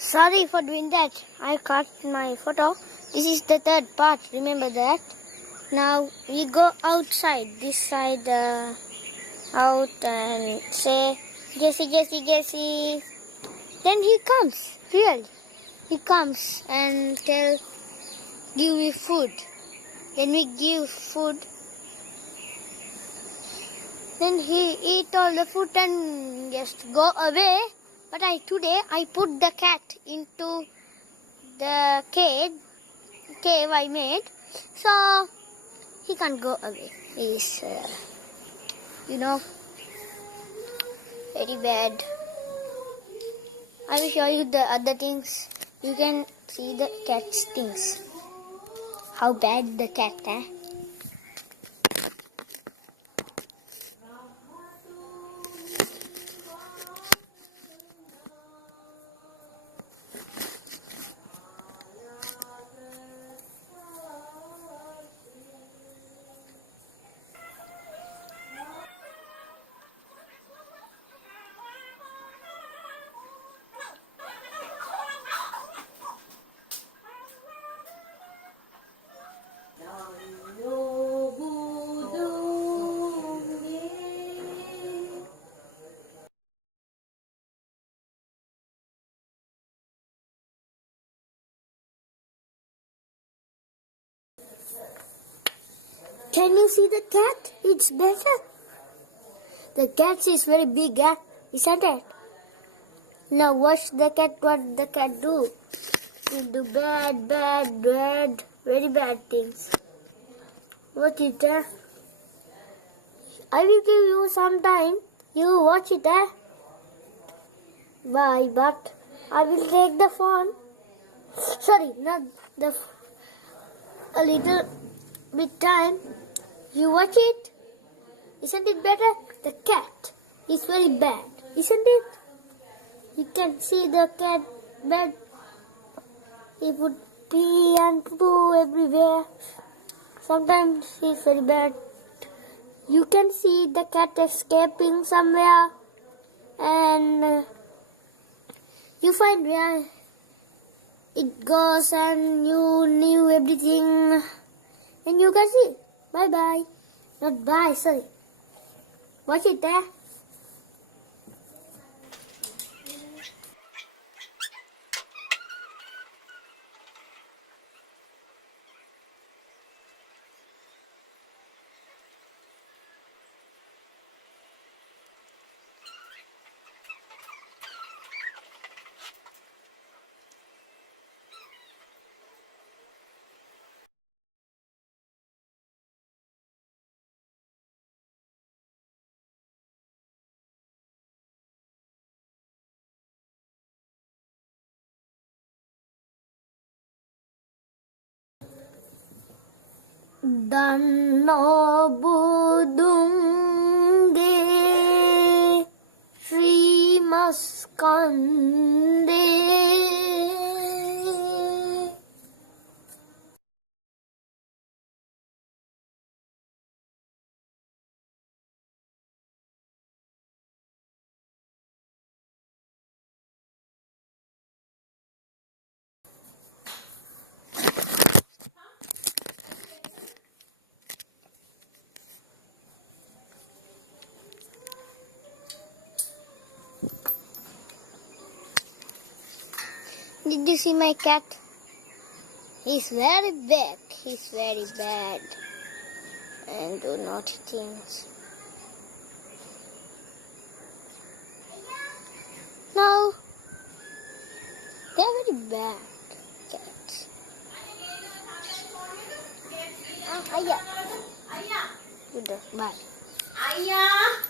Sorry for doing that. I cut my photo. This is the third part. Remember that. Now we go outside. This side out and say, Jesse, Jesse, Jesse. Then he comes. Really. He comes and give me food. Then we give food. Then he eat all the food and just go away. But today I put the cat into the cave I made. So he can't go away. He's, very bad. I will show you the other things. You can see the cat's things. How bad the cat, eh? Can you see the cat? It's better. The cat is very big, isn't it? Now watch the cat, what the cat do. It do bad, very bad things. Watch it, I will give you some time. You watch it, Bye, but I will take the phone. Sorry, not the a little bit time. You watch it. Isn't it better? The cat is very bad, isn't it? You can see the cat bad. He would pee and poo everywhere. Sometimes he's very bad. You can see the cat escaping somewhere, and you find where it goes, and you knew everything, and you can see. Bye bye. Not bye, sorry. Watch it there. Danno budunge Srimaskande. Did you see my cat? He's very bad. He's very bad. And do naughty things. No. They're very bad cats. Ayah. Ayah. Bye. Ayah.